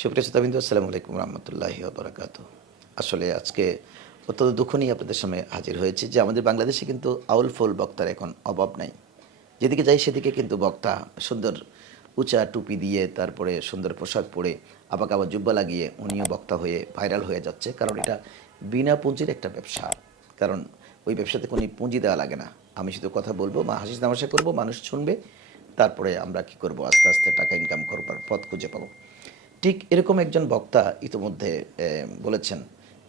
সুপ্রিয় শ্রোতাবিন্দু, আসসালামু আলাইকুম রহমতুল্লাহি বারাকাত আসলে আজকে অত্যন্ত দুঃখ নিয়ে আপনাদের সামনে হাজির হয়েছে যে আমাদের বাংলাদেশে কিন্তু আউল ফল বক্তার এখন অভাব নাই। যেদিকে যাই সেদিকে কিন্তু বক্তা সুন্দর উঁচা টুপি দিয়ে, তারপরে সুন্দর পোশাক পরে আবার আবার জুব্বা লাগিয়ে উনিও বক্তা হয়ে ভাইরাল হয়ে যাচ্ছে। কারণ এটা বিনা পুঁজির একটা ব্যবসা। কারণ ওই ব্যবসাতে কোনো পুঁজি দেওয়া লাগে না। আমি শুধু কথা বলব, মা হাসি তামাশা করব, মানুষ শুনবে, তারপরে আমরা কি করব? আস্তে আস্তে টাকা ইনকাম করবার পথ খুঁজে পাবো। ঠিক এরকম একজন বক্তা ইতিমধ্যে বলেছেন।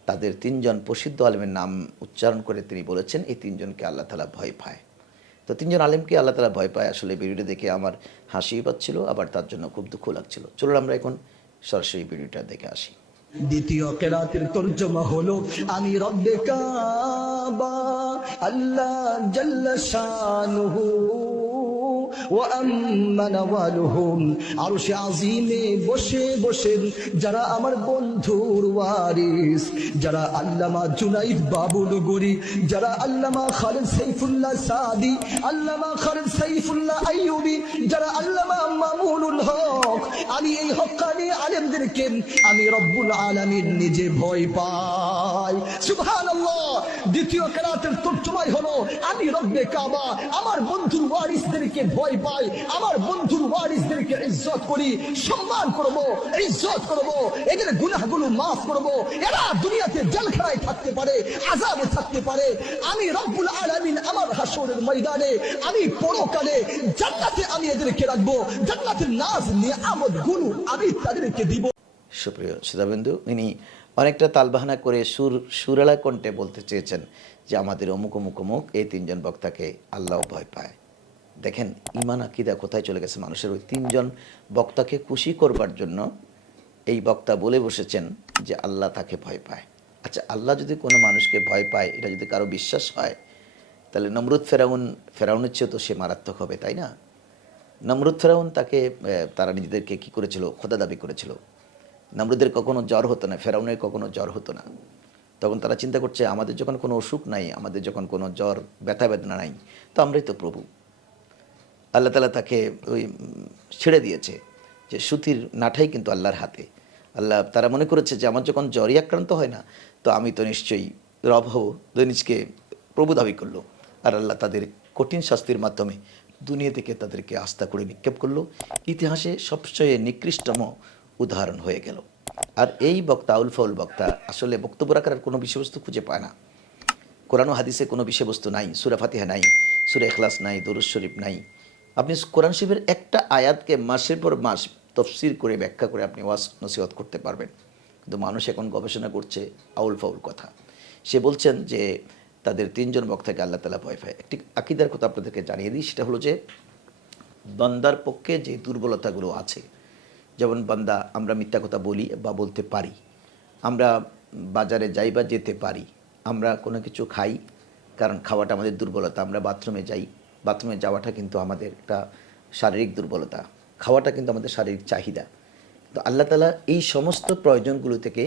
তাদের তিনজন প্রসিদ্ধ আলেমের নাম উচ্চারণ করে তিনি বলেছেন, এই তিনজনকে আল্লাহ তালা ভয় পায়। তো তিনজন আলেমকে আল্লাহ তালা ভয় পায় আসলে ভিডিওটা দেখে আমার হাসি পাচ্ছিল, আবার তার জন্য খুব দুঃখ লাগছিল। চলুন আমরা এখন সরাসরি ভিডিওটা দেখে আসি। দ্বিতীয় কেরাতের তর্জমা হলো, আমি রব্বে কাবা, আল্লাহ জাল্লা শানুহু। বসে বসে যারা আমার বন্ধুর ওয়ারিস, যারা আল্লামা জুনাইদ বাবুল গরি, যারা আল্লামা খালেদ সাইফুল্লাহ সাদি, আল্লামা খালেদ সাইফুল্লাহ আইয়ুবি, যারা আল্লামা মামুনুল হক, আলী এই হকানি আলেমদেরকে আমি রব্বুল আলমীর নিজে ভয় পাই। সুভান দ্বিতীয় কেরাতের তর্জমাই হলো, আমি রব্বে কাবা, আমার বন্ধুর ওয়ারিসদেরকে ভয় পাই, আমার বন্ধুর ওয়ারিসদেরকে ইজ্জত করি, সম্মান করব, ইজ্জত করব, এদের গুনাহগুলো মাফ করব। এরা দুনিয়াতে জেলখানায় থাকতে পারে আযাবে থাকতে পারে। আমি রব্বুল আলামিন আমার হাসরের ময়দানে, আমি পরকালে জান্নাতে আমি এদেরকে রাখব, জান্নাতের নাজ নিয়ামতগুলো আমি তাদেরকে দিব। সুপ্রিয় শ্রোতাবিন্দু, ইনি অনেকটা তালবাহানা করে সুর, সুরালা কণ্ঠে বলতে চেয়েছেন যে আমাদের অমুক অমুক অমুক এই তিনজন বক্তাকে আল্লাহ ভয় পায়। দেখেন ইমান আকিদা কোথায় চলে গেছে? মানুষের ওই তিনজন বক্তাকে খুশি করবার জন্য এই বক্তা বলে বসেছেন যে আল্লাহ তাকে ভয় পায়। আচ্ছা আল্লাহ যদি কোনো মানুষকে ভয় পায়, এটা যদি কারও বিশ্বাস হয়, তাহলে নমরুদ ফেরাউন, ফেরাউনের চেয়েও তো সে মারাত্মক হবে, তাই না? নমরুদ ফেরাউন তাকে তারা নিজেদেরকে কি করেছিল? খোদা দাবি করেছিল। নমরুদের কখনো জ্বর হতো না, ফেরাউনের কখনো জ্বর হতো না। তখন তারা চিন্তা করছে, আমাদের যখন কোনো অসুখ নাই, আমাদের যখন কোনো জ্বর, ব্যথা বেদনা নাই, তো আমরাই তো প্রভু। আল্লাহ তালা তাকে ওই ছেড়ে দিয়েছে যে সুতির নাঠাই কিন্তু আল্লাহর হাতে। আল্লাহ তারা মনে করেছে যে আমার যখন জ্বরই আক্রান্ত হয় না তো আমি তো নিশ্চয়ই রব হব। দৈনিজকে প্রভু দাবি করল। আর আল্লাহ তাদের কঠিন শাস্তির মাধ্যমে দুনিয়া থেকে তাদেরকে আস্থা করে নিক্ষেপ করল। ইতিহাসে সবচেয়ে নিকৃষ্টম উদাহরণ হয়ে গেল। আর এই বক্তা আউল ফাউল বক্তা, আসলে বক্তব্য রাখার কোনো বিষয়বস্তু খুঁজে পায় না। কোরআন হাদিসে কোনো বিষয়বস্তু নাই, সুরা ফাতিহা নাই, সুরা এখলাস নাই দরুজ শরীফ নাই। আপনি কোরআন শরীফের একটা আয়াতকে মাসের পর মাস তফসির করে ব্যাখ্যা করে আপনি ওয়াজ নসিহত করতে পারবেন। কিন্তু মানুষ এখন গবেষণা করছে আউল ফাউল কথা। সে বলছেন যে তাদের তিনজন বক্তাকে আল্লাহ তালা ভয় পায়। একটি আকিদার কথা আপনাদেরকে জানিয়ে দিই, সেটা হলো যে বান্দার পক্ষে যে দুর্বলতাগুলো আছে, যেমন বান্দা, আমরা মিথ্যা কথা বলি বা বলতে পারি, আমরা বাজারে যাই বা যেতে পারি, আমরা কোনো কিছু খাই, কারণ খাওয়াটা আমাদের দুর্বলতা, আমরা বাথরুমে যাই, বাথরুমে যাওয়াটা কিন্তু আমাদের একটা শারীরিক দুর্বলতা, খাওয়াটা কিন্তু আমাদের শারীরিক চাহিদা। তো আল্লাহ তালা এই সমস্ত প্রয়োজনগুলো থেকে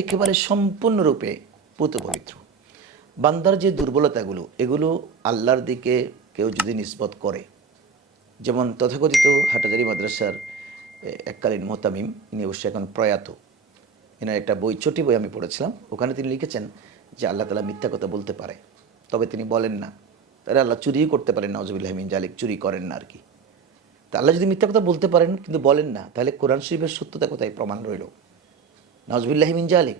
একেবারে সম্পূর্ণরূপে পুত পবিত্র বান্দার যে দুর্বলতাগুলো, এগুলো আল্লাহর দিকে কেউ যদি নিষ্পত করে, যেমন তথাকথিত হাটাজারি মাদ্রাসার এককালীন মোতামিম ইনি অবশ্যই এখন প্রয়াত। এনার একটা বই ছোটি বই আমি পড়েছিলাম, ওখানে তিনি লিখেছেন যে আল্লাহ তালা মিথ্যা কথা বলতে পারে, তবে তিনি বলেন না। তারা আল্লাহ চুরিও করতে পারেন নজবুল্লাহমিন জালিক চুরি করেন না আর কি। তা আল্লাহ যদি মিথ্যা কথা বলতে পারেন, কিন্তু বলেন না, তাহলে কোরআন শরীফের সত্যতা কোথায় প্রমাণ রইল? নজবুল্লাহমিন জালিক।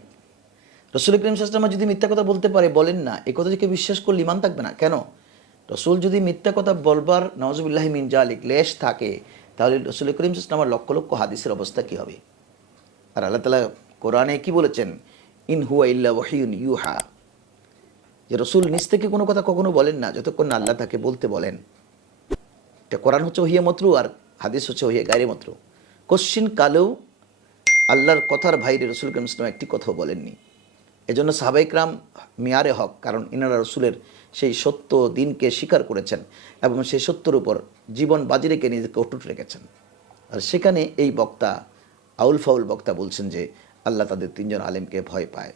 রসুল করিম সাস্লামা যদি মিথ্যা কথা বলতে পারে, বলেন না, এ কথা থেকে বিশ্বাস করলে ইমান থাকবে না। কেন? রসুল যদি মিথ্যা কথা বলবার নওয়াজবুল্লাহ মিন জালিক লেশ থাকে, তাহলে রসুল করিম সাস্লামার লক্ষ লক্ষ হাদিসের অবস্থা কী হবে? আর আল্লাহ তালা কোরআনে কি বলেছেন? ইন হুয়া ইল্লা ওয়াহিউন ইউহা। যে রসুল নিজ থেকে কোনো কথা কখনো বলেন না, যতক্ষণ না আল্লাহ তাকে বলতে বলেন। কোরআন হচ্ছে ওহিয়া মত্রু আর হাদিস হচ্ছে ওহিয়া গায়ে মত্রু কোশ্চিন কালেও আল্লাহর কথার ভাইরে রসুল করিম ইসলাম একটি কথাও বলেননি। এজন্য সাহাবাইকরাম মিয়ারে হক, কারণ ইনারা রসুলের সেই সত্য দিনকে স্বীকার করেছেন এবং সেই সত্যর উপর জীবন বাজি রেখে নিজেকে অটুট রেখেছেন। আর সেখানে এই বক্তা, আউল ফাউল বক্তা বলছেন যে, আল্লাহ তাদের তিনজন আলেমকে ভয় পায়।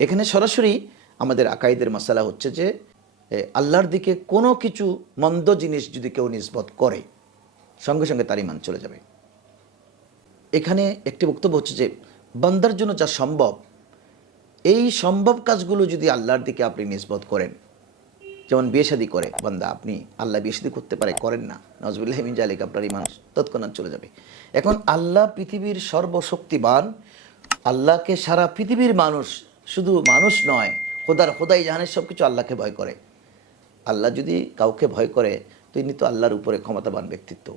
এখানে সরাসরি আমাদের আকাইদের মশালা হচ্ছে যে আল্লাহর দিকে কোনো কিছু মন্দ জিনিস যদি কেউ নিষ্পত করে, সঙ্গে সঙ্গে তার ইমান চলে যাবে। এখানে একটি বক্তব্য হচ্ছে যে, বান্দার জন্য যা সম্ভব, এই সম্ভব কাজগুলো যদি আল্লাহর দিকে আপনি নিষ্পত করেন, যেমন বিয়ে শাদী করে, বান্দা, আপনি আল্লাহ বিয়ে শাদী করতে পারে, করেন না নজবুল্লাহ মিন জালিক, আপনার ইমান তৎক্ষণাৎ চলে যাবে। এখন আল্লাহ পৃথিবীর সর্বশক্তিবান আল্লাহকে সারা পৃথিবীর মানুষ, শুধু মানুষ নয়, খোদার খোদাই জাহানের সব কিছু আল্লাহকে ভয় করে। আল্লাহ যদি কাউকে ভয় করে, তো ইনি তো আল্লাহর উপরে ক্ষমতাবান ব্যক্তিত্ব।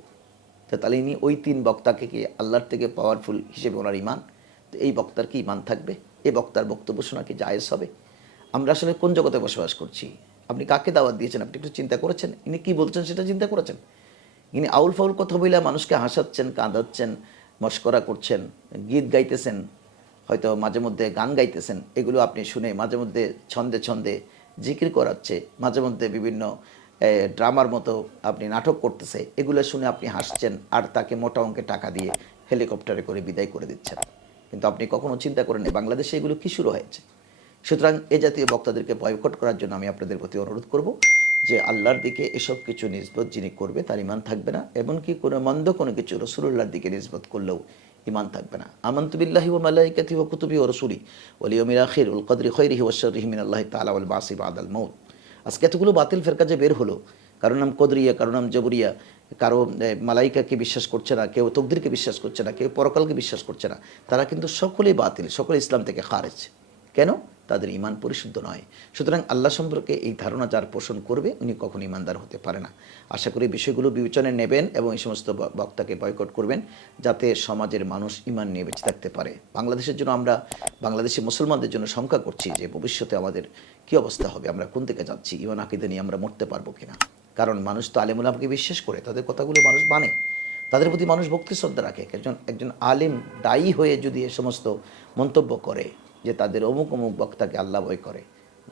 তো তাহলে ইনি ওই তিন বক্তাকে কি আল্লাহর থেকে পাওয়ারফুল হিসেবে ওনার ইমান তো এই বক্তার কি ইমান থাকবে? এই বক্তার বক্তব্য শোনা কি জায়েজ হবে? আমরা আসলে কোন জগতে বসবাস করছি? আপনি কাকে দাওয়াত দিয়েছেন? আপনি একটু চিন্তা করেছেন? ইনি কি বলছেন সেটা চিন্তা করেছেন? ইনি আউল ফাউল কথা বলে মানুষকে হাসাচ্ছেন, কাঁদাচ্ছেন, মস্করা করছেন, গীত গাইতেছেন, হয়তো মাঝে মধ্যে গান গাইতেছেন, এগুলো আপনি শুনে মাঝে মধ্যে ছন্দে ছন্দে জিকির করাচ্ছে, মাঝে মধ্যে বিভিন্ন ড্রামার মতো আপনি নাটক করতেছে, এগুলো শুনে আপনি হাসছেন আর তাকে মোটা অঙ্কে টাকা দিয়ে হেলিকপ্টারে করে বিদায় করে দিচ্ছেন। কিন্তু আপনি কখনো চিন্তা করেন বাংলাদেশে এগুলো কী শুরু হয়েছে? সুতরাং এ জাতীয় বক্তাদেরকে বয়কট করার জন্য আমি আপনাদের প্রতি অনুরোধ করব যে আল্লাহর দিকে এসব কিছু নিজবত যিনি করবে তার ইমান থাকবে না, এমনকি কোনো মন্দ কোনো কিছু রসুল্লাহর দিকে নিজবত করলেও ইমান থাকবে না। আমন্তবিল্লাহি ও মালাইকাতি ও কুতুবি ও রসুলি ওলিয়মির আখির, উল কদরি খৈরিহি রহিমিন আল্লাহ তালা উল বাসিব আদাল মৌত আজকে এতগুলো বাতিল ফেরকা যে বের হলো, কারও নাম কদরিয়া, কারও নাম জবরিয়া, কারও মালাইকাকে বিশ্বাস করছে না, কেউ তকদিরকে বিশ্বাস করছে না, কেউ পরকালকে বিশ্বাস করছে না, তারা কিন্তু সকলেই বাতিল, সকলে ইসলাম থেকে খারেজ। কেন? তাদের ইমান পরিশুদ্ধ নয়। সুতরাং আল্লাহ সম্পর্কে এই ধারণা যার পোষণ করবে, উনি কখন ইমানদার হতে পারে না। আশা করি বিষয়গুলো বিবেচনায় নেবেন এবং এই সমস্ত বক্তাকে বয়কট করবেন, যাতে সমাজের মানুষ ইমান নিয়ে বেঁচে থাকতে পারে। বাংলাদেশের জন্য আমরা, বাংলাদেশি মুসলমানদের জন্য শঙ্কা করছি যে ভবিষ্যতে আমাদের কি অবস্থা হবে, আমরা কোন থেকে যাচ্ছি ইমান আকিদে নিয়ে আমরা মরতে পারব কিনা? কারণ মানুষ তো আলিমুলামকে বিশ্বাস করে, তাদের কথাগুলো মানুষ মানে। তাদের প্রতি মানুষ ভক্তি শ্রদ্ধা রাখে। একজন একজন আলিম দায়ী হয়ে যদি এ সমস্ত মন্তব্য করে যে তাদের অমুক অমুক বক্তাকে আল্লাহ ভয় করে।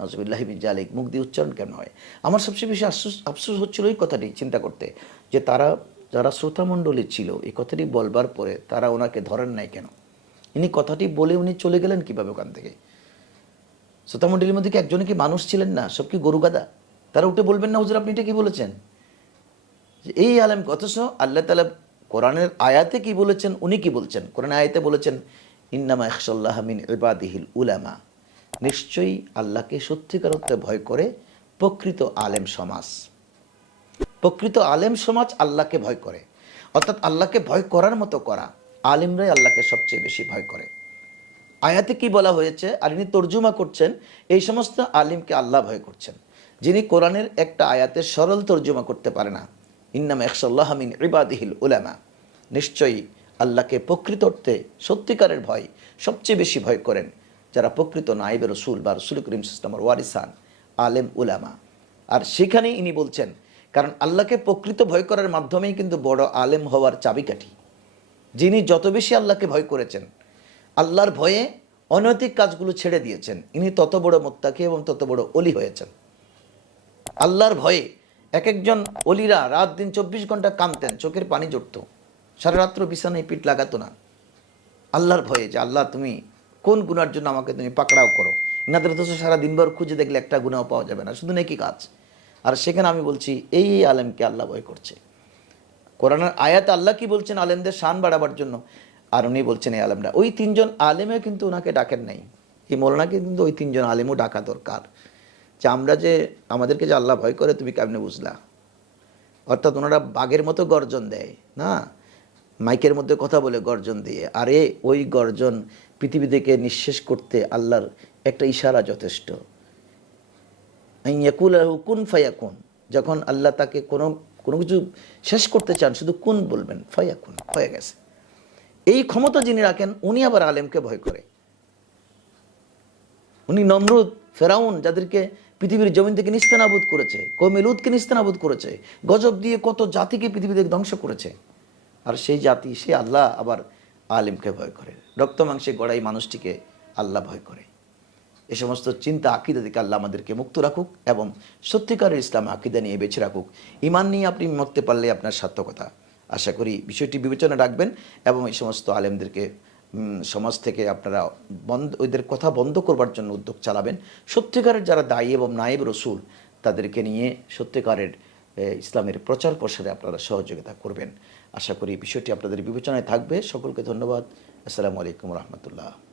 নজবুল্লাহ জালিক, মুখ দিয়ে উচ্চারণ কেন হয়? আমার সবচেয়ে বেশি আফসোস আফসোস হচ্ছিল এই কথাটি চিন্তা করতে, যে তারা, যারা শ্রোতামণ্ডলী ছিল, এই কথাটি বলবার পরে তারা ওনাকে ধরেন নাই কেন? ইনি কথাটি বলে উনি চলে গেলেন কীভাবে ওখান থেকে? শ্রোতামণ্ডলীর মধ্যে কি একজনে কি মানুষ ছিলেন না? সব কি গরু গাদা তারা উঠে বলবেন না, হুজুর, আপনি এটা কি বলেছেন? যে এই আলেম অথচ আল্লাহ তালা কোরআনের আয়াতে কি বলেছেন, উনি কি বলছেন? কোরআন আয়াতে বলেছেন ইন্নামা একশাল্লাহ মিন ইবাদিহিল উলামা। নিশ্চয়ই আল্লাহকে সত্যিকার অর্থে ভয় করে প্রকৃত আলেম সমাজ। প্রকৃত আলেম সমাজ আল্লাহকে ভয় করে। অর্থাৎ আল্লাহকে ভয় করার মতো করা আলেমরাই আল্লাহকে সবচেয়ে বেশি ভয় করে। আয়াতে কি বলা হয়েছে? আর ইনি তর্জুমা করছেন, এই সমস্ত আলিমকে আল্লাহ ভয় করছেন। যিনি কোরআনের একটা আয়াতের সরল তর্জমা করতে পারে না। ইন্নাম একশাল্লাহ মিন ইবাদিহিল উলামা। নিশ্চয়ই আল্লাহকে প্রকৃত অর্থে সত্যিকারের ভয় সবচেয়ে বেশি ভয় করেন যারা প্রকৃত নাইবে রসুল বা রসুল করিম সিস্টামার ওয়ারিসান, আলেম, উলামা। আর সেখানেই ইনি বলছেন, কারণ আল্লাহকে প্রকৃত ভয় করার মাধ্যমেই কিন্তু বড় আলেম হওয়ার চাবিকাঠি। যিনি যত বেশি আল্লাহকে ভয় করেছেন, আল্লাহর ভয়ে অনৈতিক কাজগুলো ছেড়ে দিয়েছেন, ইনি তত বড় মোত্তাকি এবং তত বড় অলি হয়েছেন। আল্লাহর ভয়ে এক একজন অলিরা রাত দিন চব্বিশ ঘণ্টা কাঁদতেন, চোখের পানি জড়ত। সারা রাত্র বিছানায় পিঠ লাগাতো না। আল্লাহর ভয়ে যে, আল্লাহ, তুমি কোন গুনার জন্য আমাকে তুমি পাকড়াও করো? ইনাদের তো সারা দিনভর খুঁজে দেখলে একটা গুণাও পাওয়া যাবে না। শুধু নাকি কাজ। আর সেখানে আমি বলছি, এই আলেমকে আল্লাহ ভয় করছে। কোরআনের আয়াত আল্লাহ কি বলছেন আলেমদের শান বাড়াবার জন্য? আর উনি বলছেন, এই আলেমরা। ওই তিনজন আলেমে কিন্তু ওনাকে ডাকেন নাই। এই মৌলানাকে কিন্তু ওই তিনজন আলেমও ডাকা দরকার। যে, আমরা যে, আমাদেরকে যে আল্লাহ ভয় করে, তুমি কেমনে বুঝলা? অর্থাৎ ওনারা বাঘের মতো গর্জন দেয়, না? মাইকের মধ্যে কথা বলে গর্জন দিয়ে। আরে, ওই গর্জন পৃথিবী থেকে নিঃশেষ করতে আল্লাহর একটা ইশারা যথেষ্ট। ইয়াকুল কুন যখন আল্লাহ তাকে কোনো কোনো কিছু শেষ করতে চান, শুধু কোন বলবেন, ফায়াকুন, হয়ে গেছে। এই ক্ষমতা যিনি রাখেন, উনি আবার আলেমকে ভয় করে। উনি নমরুদ, ফেরাউন, যাদেরকে পৃথিবীর জমিন থেকে নিস্তানাবুদ করেছে কমিলুদকে নিস্তানাবুদ করেছে, গজব দিয়ে কত জাতিকে পৃথিবী থেকে ধ্বংস করেছে। আর সেই জাতি সে আল্লাহ আবার আলিমকে ভয় করে। রক্ত মাংসে গড়াই মানুষটিকে আল্লাহ ভয় করে। এ সমস্ত চিন্তা আকিদা থেকে আল্লাহ আমাদেরকে মুক্ত রাখুক এবং সত্যিকারের ইসলাম আকিদা নিয়ে বেছে রাখুক। ইমান নিয়ে আপনি মরতে পারলে আপনার সার্থকতা। আশা করি বিষয়টি বিবেচনা রাখবেন এবং এই সমস্ত আলেমদেরকে সমাজ থেকে আপনারা বন্ধ, ওদের কথা বন্ধ করবার জন্য উদ্যোগ চালাবেন। সত্যিকারের যারা দায়ী এবং নায়েব রসুল, তাদেরকে নিয়ে সত্যিকারের ইসলামের প্রচার প্রসারে আপনারা সহযোগিতা করবেন। আশা করি বিষয়টি আপনাদের বিবেচনায় থাকবে। সকলকে ধন্যবাদ। আসসালামু আলাইকুম রহমতুল্লাহ।